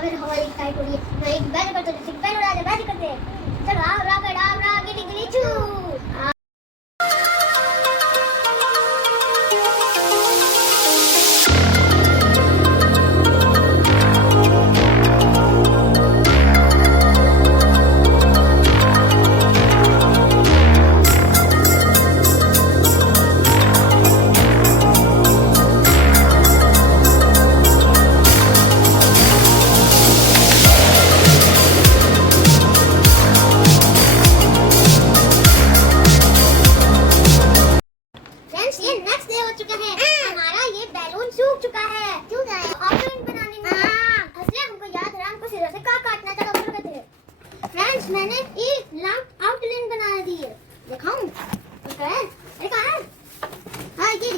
फिर हमारी टाइट हो रही है। मैं एक बैठ करते हैं, बैठ उड़ा दे, बैठ करते हैं। चलो आओ रावण आवरा गिली गिली चू। ये नेक्स्ट डे हो चुका है। हमारा ये बैलून सूख चुका है। आउटलाइन बनाने में इसलिए हमको याद है, हमको सिरे से का काटना था डॉक्टर कहते हैं। फ्रेंड्स मैंने एक लंप आउटलाइन बना दी है, दिखाऊं क्या है? ये कहां है? हां ये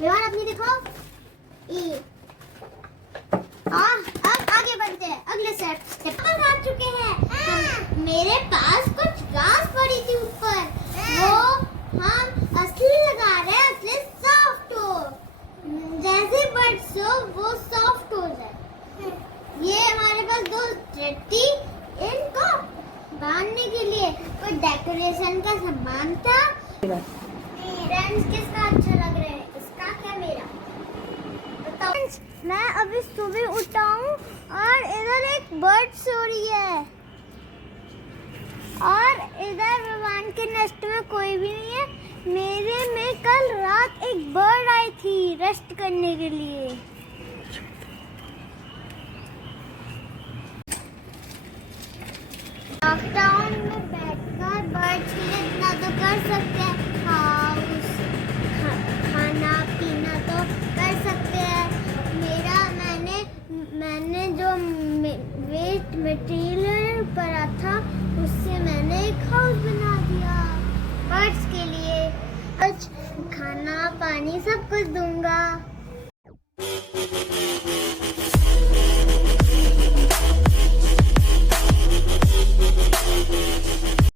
व्यवहार अपनी देखो ये। अब आगे बढ़ते हैं अगले स्टेप पर आ चुके हैं। मेरे पास कुछ घास पड़ी थी ऊपर, वो हम असली लगा रहे हैं, असली सॉफ्ट हो, जैसे बर्ड्स हो वो सॉफ्ट हो जाए। ये हमारे पास दो थ्रेड थी, इनको बांधने के लिए कोई डेकोरेशन का सामान था। फ्रेंड्स किसका अच्छा लग रहा है, इसका क्या मेरा? बताओ। मैं अभी सुबह उठा हूँ और इधर एक बर्ड सो रही है और इधर भगवान के नेस्ट में कोई भी नहीं है। मेरे में कल रात एक बर्ड आई थी रेस्ट करने के लिए। लॉकडाउन में बैठकर बर्ड्स के लिए इतना तो कर सकते हैं, हाउस खाना पीना तो कर सकते हैं। मैंने जो वेस्ट मटेरियल पड़ा था उससे मैंने एक हाउस बना दिया बर्ड्स के लिए। आज खाना पानी सब कुछ दूंगा।